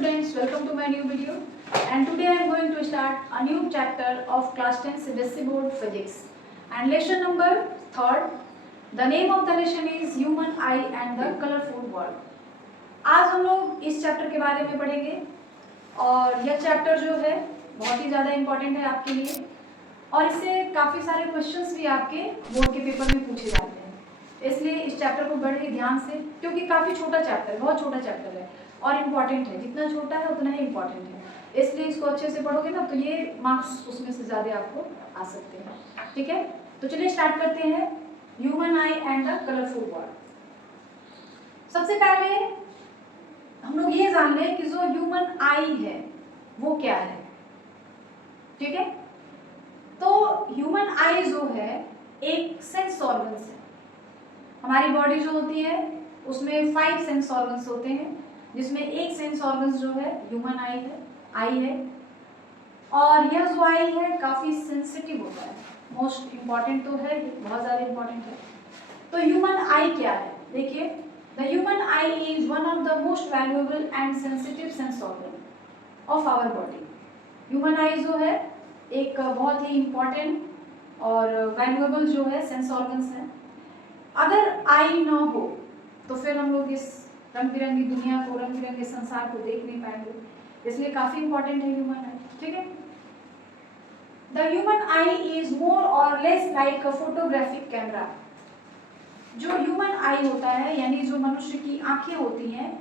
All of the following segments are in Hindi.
students, welcome to my new video, and today I am going to start a new chapter of class 10 CBSE board physics and lesson number 3rd. The name of the lesson is human eye and the colorful world. आज हम लोग इस चैप्टर के बारे में पढ़ेंगे और यह चैप्टर जो है बहुत ही ज़्यादा इम्पोर्टेंट है आपके लिए और इससे काफ़ी सारे क्वेश्चंस भी आपके बोर्ड के पेपर में पूछे जाते हैं, इसलिए इस चैप्टर को बड़े ध्यान से, क्योंकि काफ़ी छोटा चैप्टर है, बहुत छोटा चैप्टर है और इम्पॉर्टेंट है, जितना छोटा है उतना ही इम्पॉर्टेंट है, इसलिए इसको अच्छे से पढ़ोगे ना तो ये मार्क्स उसमें से ज़्यादा आपको आ सकते हैं। ठीक है, तो चलिए स्टार्ट करते हैं human I and the colourful world. सबसे पहले हम लोग ये जान लें कि जो ह्यूमन आई है वो क्या है। ठीक है, तो ह्यूमन आई जो है एक सेंस ऑर्गन्स है। हमारी बॉडी जो होती है उसमें 5 सेंस ऑर्गन्स होते हैं, जिसमें एक सेंस ऑर्गन्स जो है ह्यूमन आई है और यह जो आई है काफ़ी सेंसिटिव होता है, मोस्ट इम्पॉर्टेंट तो है, बहुत ज़्यादा इम्पॉर्टेंट है। तो ह्यूमन आई क्या है, देखिए, the human eye is one of the most valuable and sensitive sense organ of our body. Human eye जो है एक बहुत ही इम्पॉर्टेंट और वैल्यूएबल जो है सेंस ऑर्गन्स है। अगर आई ना हो तो फिर हम लोग इस रंग बिरंगी दुनिया को, रंग बिरंगे संसार को देख नहीं पाएंगे, इसलिए काफी इंपॉर्टेंट है ह्यूमन आई। ठीक है, the human eye is more or less like a photographic camera. जो ह्यूमन आई होता है यानी जो मनुष्य की आंखें होती हैं,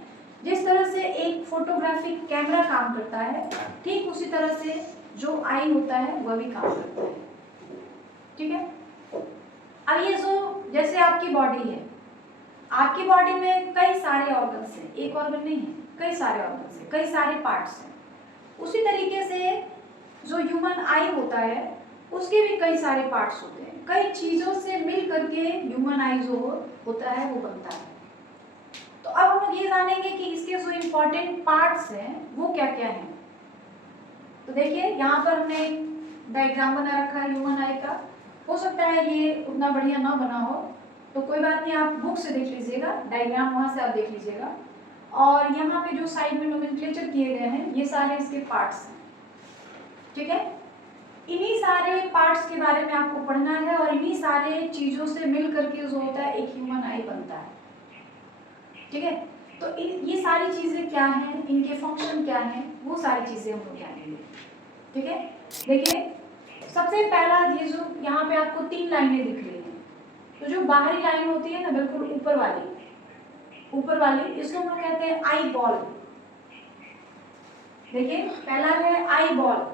जिस तरह से एक फोटोग्राफिक कैमरा काम करता है, ठीक उसी तरह से जो आई होता है वह भी काम करता है। ठीक है, अब ये जो जैसे आपकी बॉडी है, आपकी बॉडी में कई सारे ऑर्गन्स हैं, एक ऑर्गन नहीं है, कई सारे ऑर्गन्स हैं, कई सारे पार्ट्स हैं। उसी तरीके से जो ह्यूमन आई होता है उसके भी कई सारे पार्ट्स होते हैं, कई चीज़ों से मिल करके ह्यूमन आई जो होता है वो बनता है। तो अब हम लोग ये जानेंगे कि इसके जो इम्पोर्टेंट पार्ट्स हैं वो क्या क्या हैं। तो देखिए, यहाँ पर हमने एक डायग्राम बना रखा है ह्यूमन आई का। हो सकता है ये उतना बढ़िया ना बना हो, तो कोई बात नहीं, आप बुक से देख लीजिएगा, डायग्राम वहाँ से आप देख लीजिएगा। और यहाँ पे जो साइड में नोमेनक्लेचर किए गए हैं ये सारे इसके पार्ट्स हैं। ठीक है, इन्हीं सारे पार्ट्स के बारे में आपको पढ़ना है और इन्हीं सारे चीज़ों से मिल करके जो होता है एक ह्यूमन आई बनता है। ठीक है, तो ये सारी चीज़ें क्या हैं, इनके फंक्शन क्या हैं, वो सारी चीज़ें हम लोग जानेंगे। ठीक है, देखिए, सबसे पहला ये जो यहाँ पे आपको 3 लाइनें दिख रही हैं, तो जो बाहरी लाइन होती है ना, बिल्कुल ऊपर वाली, इसको हम लोग कहते हैं आई बॉल। देखिए, पहला है आई बॉल।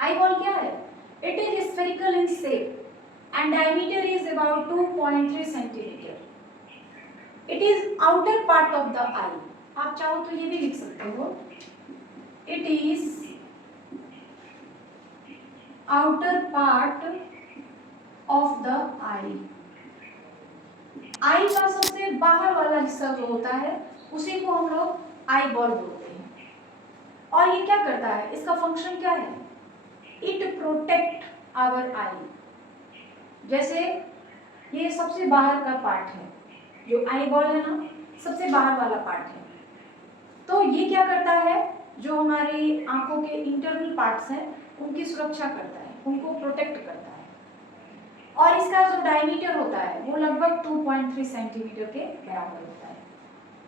आई बॉल क्या है? It is spherical in shape and diameter is about 2.3 centimetre. It is outer part of the eye. आप चाहो तो ये भी लिख सकते हो, it is outer part of the eye. Eye का सबसे बाहर वाला हिस्सा जो होता है उसी को हम लोग आई बॉल बोलते हैं। और ये क्या करता है, इसका फंक्शन क्या है? इट प्रोटेक्ट आवर आई। जैसे ये सबसे बाहर का पार्ट है, जो आई बॉल है ना, सबसे बाहर वाला पार्ट है, तो ये क्या करता है, जो हमारी आंखों के इंटरनल पार्ट्स हैं उनकी सुरक्षा करता है, उनको प्रोटेक्ट करता है। और इसका जो डायमीटर होता है वो लगभग 2.3 सेंटीमीटर के बराबर होता है।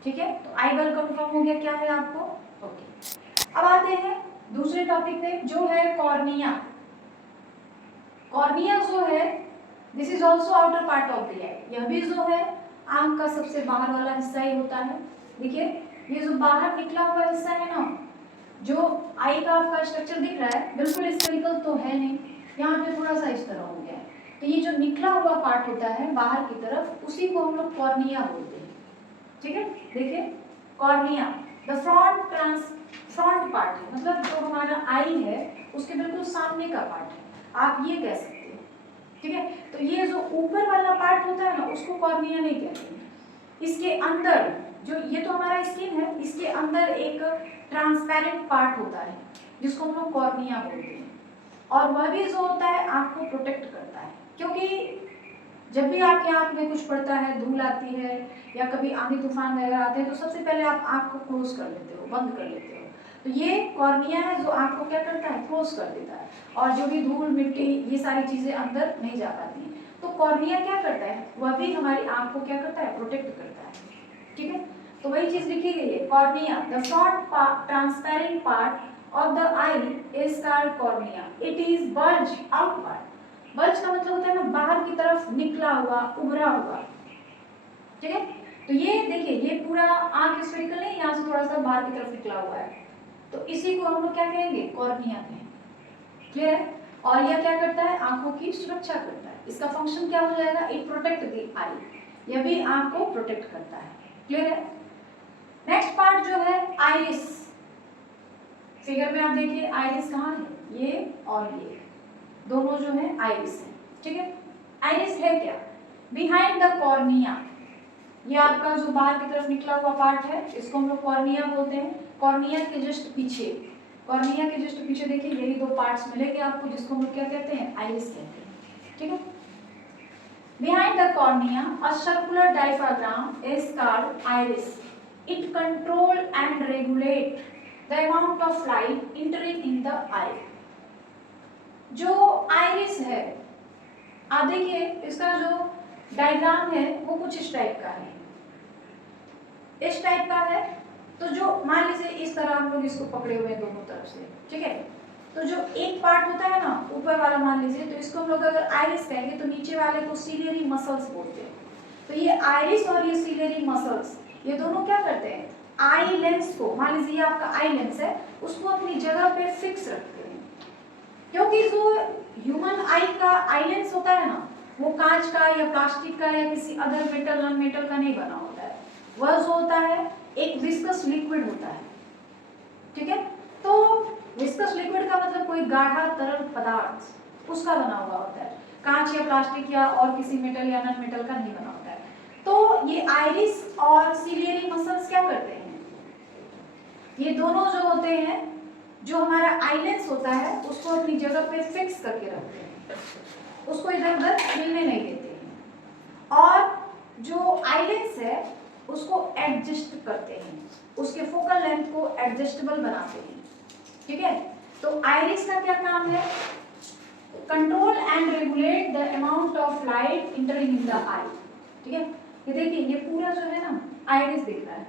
ठीक है, तो आई बॉल कंफर्म हो गया क्या है आपको। ओके, अब आते हैं दूसरे टॉपिक पे, जो है कॉर्निया। कॉर्निया जो है, this is also outer part of the eye. यह भी जो है आंख का सबसे बाहर वाला हिस्सा ही होता है। देखिए, ये जो बाहर निकला हुआ हिस्सा है ना, जो आई का आपका स्ट्रक्चर दिख रहा है, बिल्कुल स्फेरिकल तो है नहीं, यहाँ पे थोड़ा सा इस तरह हो गया है, तो ये जो निकला हुआ पार्ट होता है बाहर की तरफ, उसी को हम लोग कॉर्निया बोलते हैं। ठीक है, देखिए, कॉर्निया द फ्रंट पार्ट है, मतलब जो हमारा आई है उसके बिल्कुल सामने का पार्ट है, आप ये कह सकते हैं। ठीक है, तो ये जो ऊपर वाला पार्ट होता है ना उसको कॉर्निया नहीं कहते हैं। इसके अंदर जो, ये तो हमारा स्किन है, इसके अंदर एक ट्रांसपेरेंट पार्ट होता है जिसको हम लोग कॉर्निया बोलते हैं, और वह भी जो होता है आंख को प्रोटेक्ट करता है, क्योंकि जब भी आपके आँख में कुछ पड़ता है, धूल आती है या कभी आंधी तूफान वगैरह आते हैं, तो सबसे पहले आप आँख को क्लोज कर लेते हो, बंद कर लेते हो। तो ये कॉर्निया है जो आँख को क्या करता है, क्लोज कर देता है, और जो भी धूल मिट्टी ये सारी चीजें अंदर नहीं जा पाती हैं। तो कॉर्निया क्या करता है, वह भी हमारी आँख को क्या करता है, प्रोटेक्ट करता है। ठीक है, तो वही चीज लिखी गई है, cornea the front transparent part of the I is called cornea, it is bulge outward. Bulge का मतलब होता है ना बाहर की तरफ निकला हुआ, उभरा हुआ। ठीक है, तो ये देखिए ये पूरा आंख स्फेरिकल है, यहाँ से थोड़ा सा बाहर की तरफ निकला हुआ है, तो इसी को हम लोग क्या कहेंगे, कॉर्निया कहेंगे। क्लियर है, और यह क्या करता है, आंखों की सुरक्षा करता है। इसका फंक्शन क्या हो जाएगा, इट प्रोटेक्ट द आई, यह भी आंख को प्रोटेक्ट करता है। क्लियर है। नेक्स्ट पार्ट जो है आइरिस, फिगर में आप देखिए आइरिस कहाँ है, ये और ये दोनों जो है आइरिस है। ठीक है, आइरिस है क्या, बिहाइंड द कॉर्निया, ये आपका जो बाहर की तरफ निकला हुआ पार्ट है इसको हम लोग कॉर्निया बोलते हैं। कॉर्निया के जस्ट पीछे, कॉर्निया के जस्ट पीछे देखिए यही दो पार्ट्स मिलेंगे आपको, जिसको हम लोग क्या कहते हैं, आइरिस कहते हैं। ठीक है, behind the cornea a circular diaphragm is called iris, it control and regulate the amount of light entering in the eye. जो आइरिस है, आप देखिए इसका जो डायग्राम है वो कुछ इस टाइप का है, इस टाइप का है। तो जो मान लीजिए इस तरह हम लोग इसको पकड़े हुए हैं दोनों तरफ से, ठीक है, तो जो एक पार्ट होता है ना ऊपर वाला मान लीजिए, तो इसको हम लोग अगर आइरिस कहेंगे तो नीचे वाले को सीलियरी मसल्स बोलते हैं। तो ये आइरिस और ये सीलियरी मसल्स ये दोनों क्या करते हैं, आई लेंस को, मान लीजिए आपका आई लेंस है, उसको अपनी जगह पे फिक्स रखते हैं। क्योंकि जो ह्यूमन आई का आई लेंस होता है ना, वो कांच का या प्लास्टिक का या किसी अदर मेटल नॉन मेटल का नहीं बना होता है, वह जो होता है एक विस्कस लिक्विड होता है। ठीक है, तो विस्कस लिक्विड का मतलब कोई गाढ़ा तरल पदार्थ उसका बना हुआ होता है, कांच या प्लास्टिक या और किसी मेटल या नॉन मेटल का नहीं बना होता है। तो ये आइरिस और सीलियरी मसल्स क्या करते हैं, ये दोनों जो होते हैं, जो हमारा आई लेंस होता है उसको अपनी जगह पे फिक्स करके रखते हैं, उसको इधर उधर हिलने नहीं देते हैं, और जो आई लेंस है उसको एडजस्ट करते हैं, उसके फोकल लेंथ को एडजस्टेबल बनाते हैं। ठीक है, तो आइरिस का क्या काम है, control and regulate the amount of light entering in the eye. ठीक है, ये देखिए ये पूरा जो है ना आइरिस दिख रहा है,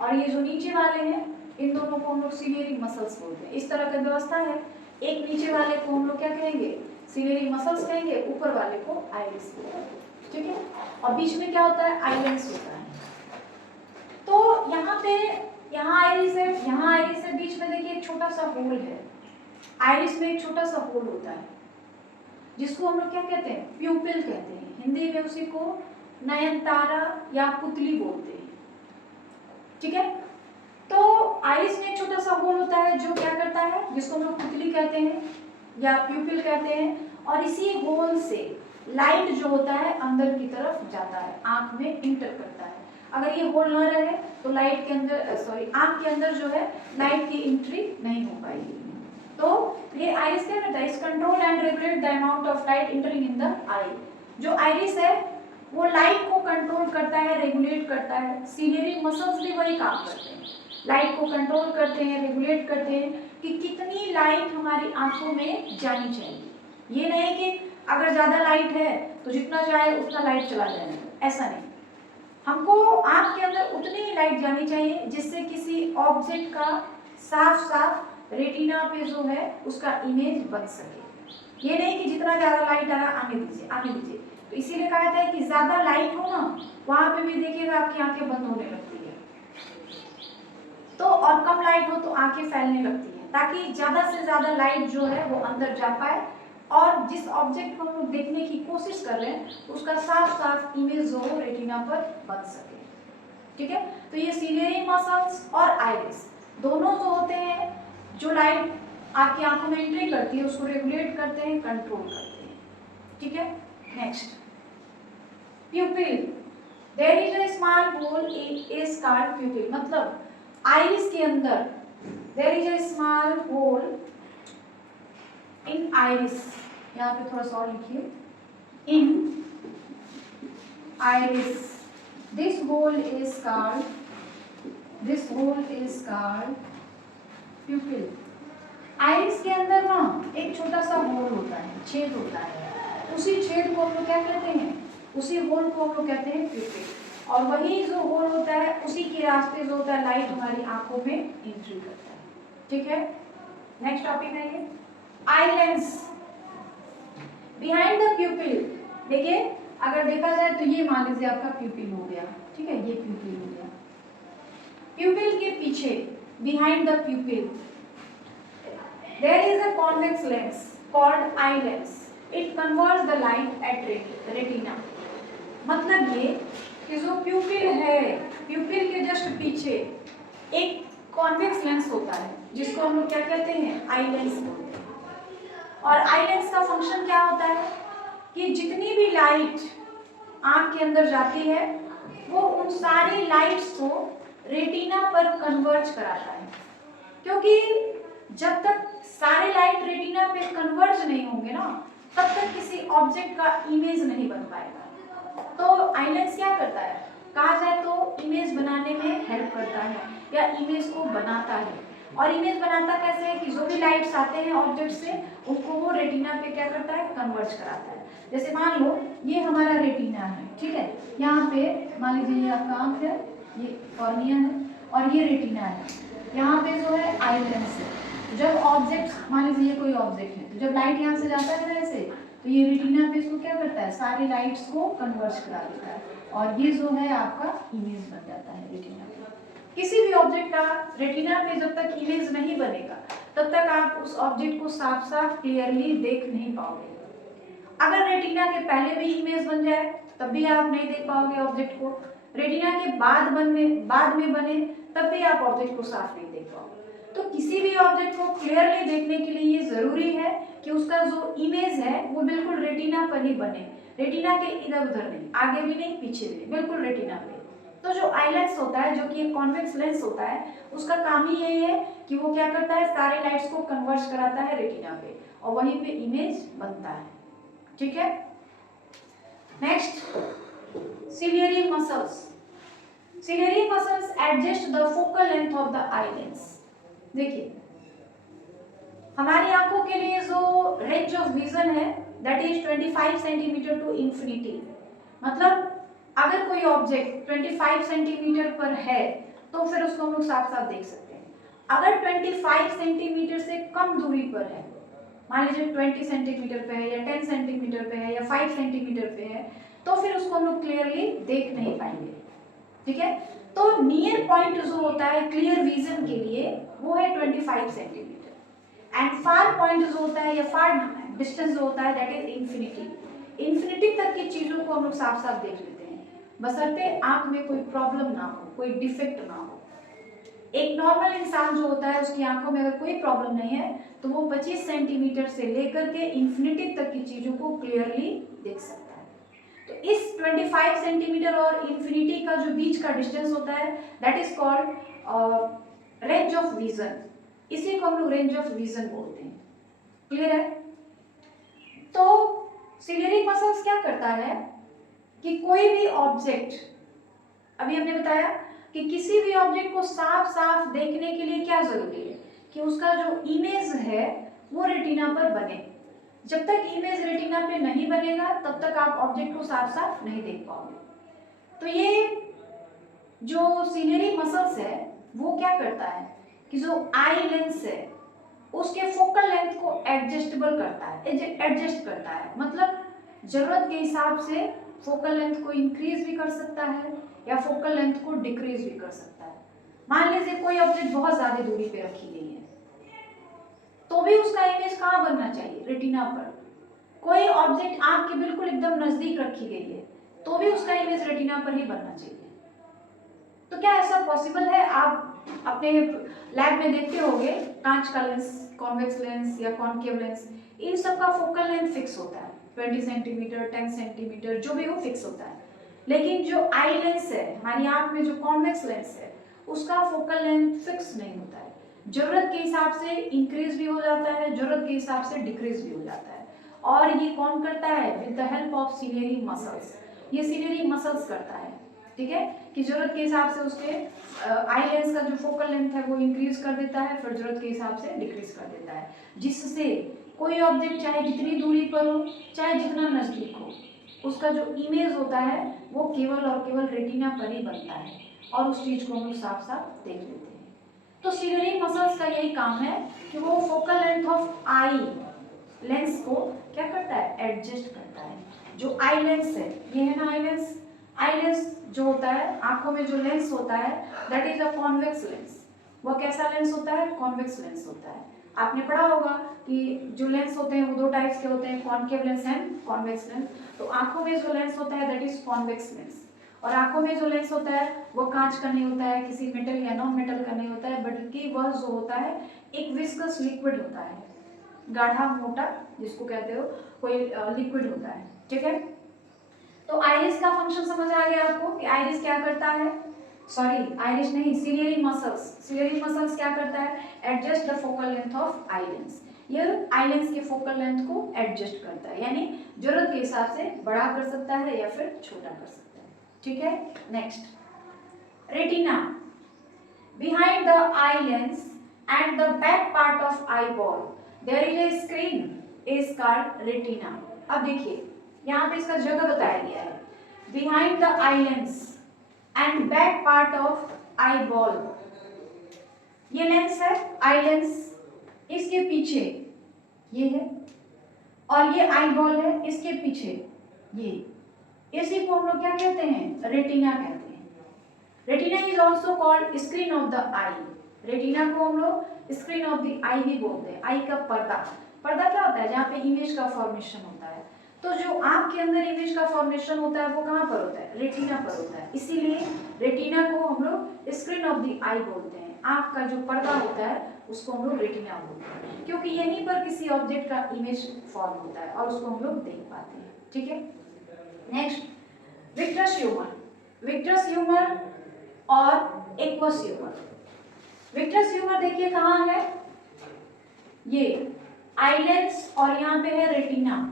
और ये जो नीचे वाले हैं इन दोनों को हम लोग सीलियरी मसल्स बोलते हैं। इस तरह का व्यवस्था है, एक नीचे वाले को हम लोग क्या कहेंगे, सीलियरी मसल्स कहेंगे, ऊपर वाले को आइरिस बोलेंगे। ठीक है, और बीच में क्या होता है, आई लेंस होता है। तो यहाँ पे यहाँ आइरिस है, यहाँ आइरिस है, बीच में देखिए एक छोटा सा होल है, आइरिस में एक छोटा सा होल होता है जिसको हम लोग क्या कहते हैं, प्यूपिल कहते हैं। हिंदी में उसी को नयनतारा या पुतली बोलते हैं। ठीक है, तो आइरिस में एक छोटा सा होल होता है जो क्या करता है, जिसको हम लोग पुतली कहते हैं या प्यूपिल कहते हैं, और इसी होल से लाइट जो होता है अंदर की तरफ जाता है, आंख में इंटर करता है। अगर ये होल न रहे तो लाइट के अंदर आंख के अंदर जो है लाइट की एंट्री नहीं हो पाएगी। तो ये आइरिस क्या करता है, इस control and regulate the amount of light entering in the eye. जो आइरिस है वो लाइट को कंट्रोल करता है, रेगुलेट करता है। सीलियरी मसल्स भी वही काम करते हैं, लाइट को कंट्रोल करते हैं, रेगुलेट करते हैं कि कितनी लाइट हमारी आंखों में जानी चाहिए। ये नहीं कि अगर ज्यादा लाइट है तो जितना जाए उतना लाइट चला जाए, ऐसा नहीं। हमको आंख के अंदर उतनी ही लाइट जानी चाहिए जिससे किसी ऑब्जेक्ट का साफ साफ रेटिना पे जो है उसका इमेज बन सके। ये नहीं कि जितना ज्यादा लाइट आ रहा आने दीजिए आने दीजिए। तो इसीलिए कहा जाता है कि ज्यादा लाइट हो ना, वहां पे भी देखिएगा आपकी आंखें बंद होने लगती है, तो और कम लाइट हो तो आंखें फैलने लगती है, ताकि ज्यादा से ज्यादा लाइट जो है वो अंदर जा पाए और जिस ऑब्जेक्ट को हम लोग देखने की कोशिश कर रहे हैं उसका साफ साफ इमेज जो हो रेटिना पर बन सके। ठीक है, तो ये सीलियरी मसल्स और आइरिस दोनों जो होते हैं, जो लाइट आपकी आंखों में एंट्री करती है उसको रेगुलेट करते हैं, कंट्रोल करते हैं। ठीक है, next pupil, there is a small hole is called pupil. मतलब आइरिस के अंदर there is a small hole in iris, यहाँ पे थोड़ा सा और लिखिए, in iris. This hole is called pupil. Iris के अंदर ना एक छोटा सा होल होता है, छेद होता है, उसी छेद को हम लोग क्या कहते हैं, उसी होल को हम लोग कहते हैं प्यूपिल। और वही जो होल होता है उसी के रास्ते जो होता है लाइट हमारी आंखों में एंट्री करता है। ठीक है, नेक्स्ट टॉपिक है ये आई लेंस बिहाइंड द प्यूपिल। देखिए अगर देखा जाए तो ये मान लीजिए आपका प्यूपिल हो गया, ठीक है, ये प्यूपिल हो गया। प्यूपिल के पीछे behind the प्यूपिल there is a convex lens called eye lens. It converts the light at retina. मतलब ये कि जो प्यूपिल है, प्यूपिल के जस्ट पीछे एक कॉन्वेक्स लेंस होता है जिसको हम लोग क्या कहते हैं, आई लेंस बोलते हैं। और आई लेंस का फंक्शन क्या होता है कि जितनी भी लाइट आंख के अंदर जाती है वो उन सारी लाइट्स को रेटिना पर कन्वर्ज कराता है, क्योंकि जब तक सारे लाइट रेटिना पे कन्वर्ज नहीं होंगे ना तब तक किसी ऑब्जेक्ट का इमेज नहीं बन पाएगा। तो आई लेंस क्या करता है, कहा जाए तो इमेज बनाने में हेल्प करता है या इमेज को बनाता है। और इमेज बनाता कैसे है कि जो भी लाइट्स आते हैं ऑब्जेक्ट से उनको वो रेटिना पे क्या करता है, कन्वर्ज कराता है। जैसे मान लो ये हमारा रेटिना है, ठीक है, यहाँ पे मान लीजिए ये आपका आंख है, ये कॉर्निया है और ये रेटिना है, यहाँ पे जो है आई लेंस है। जब ऑब्जेक्ट मान लीजिए ये कोई ऑब्जेक्ट है तो जब लाइट यहाँ से जाता है ना ऐसे, तो ये रेटिना पे इसको क्या करता है, सारी लाइट्स को कन्वर्ज करा देता है और ये जो है आपका इमेज बन जाता है रेटिना पे। किसी भी ऑब्जेक्ट का रेटिना पे जब तक इमेज नहीं बनेगा तब तक आप उस ऑब्जेक्ट को साफ साफ क्लियरली देख नहीं पाओगे। अगर रेटिना के पहले भी इमेज बन जाए तब भी आप नहीं देख पाओगे ऑब्जेक्ट को, रेटिना के बाद में बने तब भी आप ऑब्जेक्ट को साफ नहीं देख पाओगे। तो किसी भी ऑब्जेक्ट को क्लियरली देखने के लिए ये जरूरी है कि उसका जो इमेज है वो बिल्कुल रेटिना पर ही बने, रेटिना के इधर उधर नहीं, आगे भी नहीं पीछे भी नहीं, बिल्कुल रेटिना पे। तो जो आई लेंस होता है जो कि एक कॉन्वेक्स लेंस होता है उसका काम ही यही है कि वो क्या करता है, सारे लाइट्स को कन्वर्ज कराता है रेटिना पे और वहीं पे इमेज बनता है। ठीक है, next ciliary muscles. Ciliary muscles adjust the focal length of the eye lens. देखिए हमारी आंखों के लिए जो रेंज ऑफ विजन है that is 25 centimetre to infinity. मतलब अगर कोई ऑब्जेक्ट 25 सेंटीमीटर पर है तो फिर उसको हम लोग साफ साफ देख सकते हैं। अगर 25 सेंटीमीटर से कम दूरी पर है, मान लीजिए 20 सेंटीमीटर पे है या 10 सेंटीमीटर पे है या 5 सेंटीमीटर पे है, तो फिर उसको हम लोग क्लियरली देख नहीं पाएंगे। ठीक है, तो नियर पॉइंट जो होता है क्लियर विजन के लिए वो है 25 सेंटीमीटर एंड फार पॉइंट जो होता है या फार डिस्टेंस जो होता है दैट इज इंफिनिटी। इंफिनिटी तक की चीजों को हम लोग साफ साफ देख लेते हैं बशर्ते आंख में कोई प्रॉब्लम ना हो, कोई डिफेक्ट ना हो। एक नॉर्मल इंसान जो होता है उसकी आंखों में अगर कोई प्रॉब्लम नहीं है तो वो 25 सेंटीमीटर से लेकर के इंफिनिटी तक की चीजों को क्लियरली देख सकता है। तो इस 25 सेंटीमीटर और इंफिनिटी का जो बीच का डिस्टेंस होता है that is called range of vision. इसी को हम लोग रेंज ऑफ विजन बोलते हैं। क्लियर है? तो सिलियरी मसल्स क्या करता है कि कोई भी ऑब्जेक्ट, अभी हमने बताया कि किसी भी ऑब्जेक्ट को साफ साफ देखने के लिए क्या जरूरी है कि उसका जो इमेज है वो रेटिना पर बने। जब तक इमेज रेटिना पे नहीं बनेगा तब तक आप ऑब्जेक्ट को साफ साफ नहीं देख पाओगे। तो ये जो सिलियरी मसल्स है वो क्या करता है कि जो आई लेंस है उसके फोकल लेंथ को एडजस्टेबल करता है, एडजस्ट करता है। मतलब जरूरत के हिसाब से फोकल लेंथ को इंक्रीज भी कर सकता है या फोकल लेंथ को डिक्रीज भी कर सकता है। मान लीजिए कोई ऑब्जेक्ट बहुत ज्यादा दूरी पे रखी गई है तो भी उसका इमेज कहाँ बनना चाहिए, रेटिना पर। कोई ऑब्जेक्ट आंख के बिल्कुल एकदम नजदीक रखी गई है तो भी उसका इमेज रेटिना पर ही बनना चाहिए। तो क्या ऐसा पॉसिबल है? आप अपने लैब में देखते होंगे कांच का लेंस, कॉन्वेक्स लेंस या कॉनकेव लेंस, इन सब का फोकल लेंथ फिक्स होता है 20 सेंटीमीटर 10 सेंटीमीटर जो भी हो फिक्स होता है। लेकिन जो आई लेंस है, हमारी आंख में जो कॉन्वेक्स लेंस है, उसका फोकल लेंथ फिक्स नहीं होता है। जरूरत के हिसाब से इंक्रीज भी हो जाता है, जरूरत के हिसाब से डिक्रीज भी हो जाता है। और ये कौन करता है? With the help of ciliary muscles. ये सीलियरी मसल्स करता है, ठीक है, कि जरूरत के हिसाब से उसके आई लेंस का जो फोकल लेंथ है वो इंक्रीज कर देता है, फिर जरूरत के हिसाब से डिक्रीज कर देता है, जिससे कोई ऑब्जेक्ट चाहे जितनी दूरी पर हो चाहे जितना नजदीक हो, उसका जो इमेज होता है वो केवल और केवल रेटिना पर ही बनता है और उस चीज को हम लोग साफ साफ देख लेते हैं। तो सीलियरी मसल्स का यही काम है कि वो focal length of eye lens को क्या करता है, एडजस्ट करता है। जो आई लेंस है, ये है ना आई लेंस जो होता है आंखों में जो लेंस होता है that is a convex lens. वो कैसा लेंस होता है, कॉन्वेक्स लेंस होता है। आपने पढ़ा होगा कि जो लेंस होते हैं वो दो टाइप्स के होते हैं, concave lens and convex lens. तो आंखों में जो लेंस होता है दैट इज कॉन्वेक्स लेंस, और आंखों में जो लेंस होता है वो कांच का नहीं होता है, किसी मेटल या नॉन मेटल का नहीं होता है, बल्कि वह जो होता है एक विस्कस लिक्विड होता है, गाढ़ा मोटा जिसको कहते हो, कोई लिक्विड होता है, ठीक है। तो आइरिस का फंक्शन समझ आ गया आपको कि आइरिस क्या करता है, सॉरी आइरिस नहीं, सीलियरी मसल्स क्या करता है, adjust the focal length of eye lens. ये आई लेंस के फोकल लेंथ को एडजस्ट करता है, यानी जरूरत के हिसाब से बड़ा कर सकता है या फिर छोटा कर सकता है, ठीक है। Next, retina. Behind the eye lens and the back part of eye ball there is a screen is called retina. अब देखिए यहाँ पे इसका जगह बताया गया है, behind the eye lens and back part of eye ball. ये लेंस है आई लेंस, इसके पीछे ये है, और ये आई बॉल है इसके पीछे ये, इसी को हम लोग क्या कहते हैं, रेटिना कहते हैं। Retina is also called screen of the I. Retina को हम लोग स्क्रीन ऑफ द आई भी बोलते हैं। आई का पर्दा, पर्दा क्या होता है, जहाँ पे इमेज का फॉर्मेशन होता है। तो जो आंख के अंदर इमेज का फॉर्मेशन होता है वो कहाँ पर होता है, रेटिना पर होता है, इसीलिए रेटिना को हम लोग स्क्रीन ऑफ द आई बोलते हैं। आंख का जो पर्दा होता है उसको हम लोग रेटिना बोलते हैं, क्योंकि यहीं पर किसी ऑब्जेक्ट का इमेज फॉर्म होता है और उसको हम लोग देख पाते हैं, ठीक है। नेक्स्ट, विट्रस ह्यूमर और एक्वस ह्यूमर। विट्रस ह्यूमर देखिए कहाँ है, ये आई लेंस और यहाँ पे है रेटिना।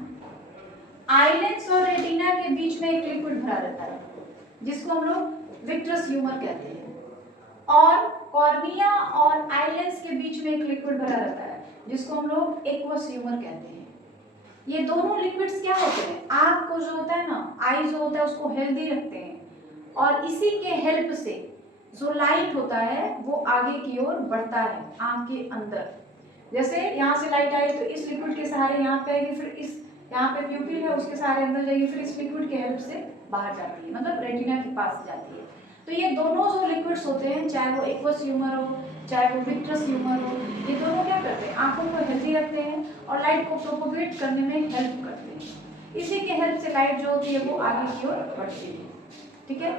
आई लेंस और रेटिना के बीच में एक लिक्विड भरा रहता है जिसको हम लोग विट्रस ह्यूमर कहते हैं, और कॉर्निया और आई लेंस के बीच में एक लिक्विड भरा रहता है जिसको हम लोग एक्वस ह्यूमर कहते हैं। ये दोनों लिक्विड्स क्या होते हैं, आंख को जो होता है ना, आई जो होता है उसको हेल्दी रखते हैं, और इसी के हेल्प से जो लाइट होता है वो आगे की ओर बढ़ता है आंख के अंदर। जैसे यहाँ से लाइट आई तो इस लिक्विड के सहारे यहाँ पे आएगी, फिर इस यहाँ पे प्यूपिल है उसके सहारे अंदर जाएगी, फिर इस लिक्विड के हेल्प से बाहर जाती है, मतलब रेटिना के पास जाती है। तो ये दोनों जो लिक्विड्स होते हैं, चाहे वो एक्वस ह्यूमर हो चाहे वो विट्रस ह्यूमर हो, ये दोनों क्या करते हैं, आंखों को हेल्दी रखते हैं और लाइट को प्रोपोगेट करने में हेल्प करते हैं। इसी के हेल्प से लाइट जो होती है वो आगे की ओर बढ़ती है, ठीक है।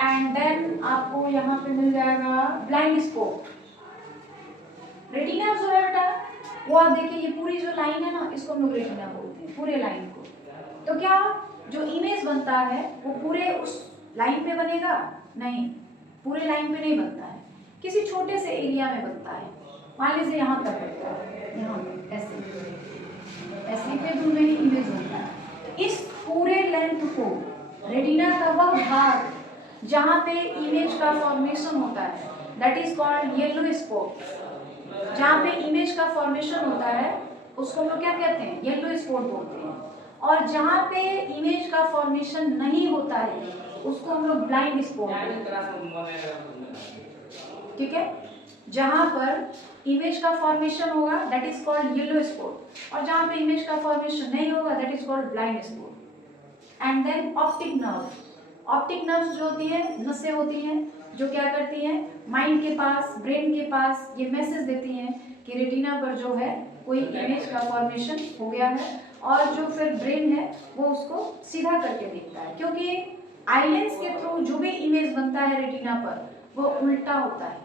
एंड देन आपको यहाँ पे मिल जाएगा ब्लाइंड स्पॉट। रेटिना जो है बेटा वो आप देखिए, ये पूरी जो लाइन है ना इसको हम लोग रेटिना बोलते हैं, पूरे लाइन को। तो क्या जो इमेज बनता है वो पूरे उस लाइन पे बनेगा, नहीं, पूरे लाइन पे नहीं बनता है, किसी छोटे से एरिया में बनता है। मान लीजिए यहाँ तक बनता है, यहाँ ऐसे पे दूर में ही इमेज बनता है। इस पूरे लेंथ को रेटिना का वह भाग जहाँ पे इमेज का फॉर्मेशन होता है that is called yellow spot. जहाँ पे इमेज का फॉर्मेशन होता है उसको हम लोग क्या कहते हैं, येलो स्पॉट बोलते हैं। और जहाँ पे इमेज का फॉर्मेशन नहीं होता है उसको हम लोग ब्लाइंड स्पॉट बोलते हैं, ठीक है। जहाँ पर इमेज का फॉर्मेशन होगा that is called yellow spot, और जहाँ पे इमेज का फॉर्मेशन नहीं होगा that is called blind spot. And then optic nerves जो होती है, नसें होती हैं जो क्या करती हैं, माइंड के पास, ब्रेन के पास ये मैसेज देती हैं कि रेटिना पर जो है कोई इमेज का फॉर्मेशन हो गया है, और जो फिर ब्रेन है वो उसको सीधा करके देखता है, क्योंकि आई लेंस के थ्रू जो भी इमेज बनता है रेटिना पर वो उल्टा होता है।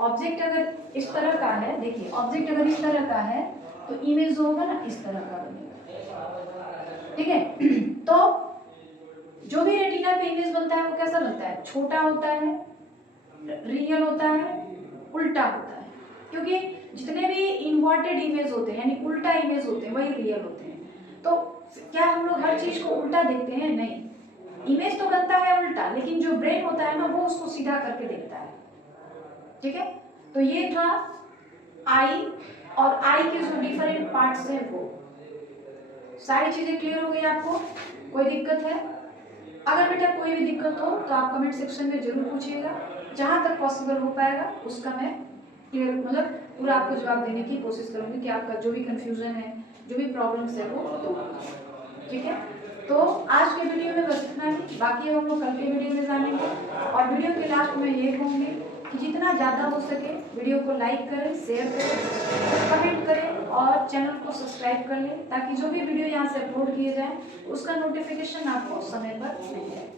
ऑब्जेक्ट अगर इस तरह का है, देखिए ऑब्जेक्ट अगर इस तरह का है तो इमेज जो होगा ना इस तरह का बनेगा, ठीक है। तो जो भी रेटिना पे इमेज बनता है वो कैसा बनता है, छोटा होता है, रियल होता है, उल्टा होता है, क्योंकि जितने भी इन्वर्टेड इमेज होते हैं यानी उल्टा इमेज होते हैं वही रियल होते हैं। तो क्या हम लोग हर चीज को उल्टा देखते हैं, नहीं, इमेज तो बनता है उल्टा, लेकिन जो ब्रेन होता है ना वो उसको सीधा करके देखता है। ठीक है, तो ये था आई और आई के जो डिफरेंट पार्ट्स हैं वो। सारी चीजें क्लियर हो गई आपको? कोई दिक्कत है? अगर बेटा कोई भी दिक्कत हो तो आप कमेंट सेक्शन में जरूर पूछिएगा, जहां तक पॉसिबल हो पाएगा उसका मैं क्लियर मतलब पूरा आपको जवाब देने की कोशिश करूंगी कि आपका जो भी कंफ्यूजन है, जो भी प्रॉब्लम्स है वो दूर हो जाए। ठीक है, तो आज के वीडियो में बस इतना ही, बाकी हम लोग कल के वीडियो में जानेंगे। और वीडियो के लास्ट में ये कहूँगी कि जितना ज़्यादा हो सके वीडियो को लाइक करें, शेयर करें, कमेंट करें और चैनल को सब्सक्राइब कर लें, ताकि जो भी वीडियो यहाँ से अपलोड किए जाएँ उसका नोटिफिकेशन आपको समय पर मिल जाए।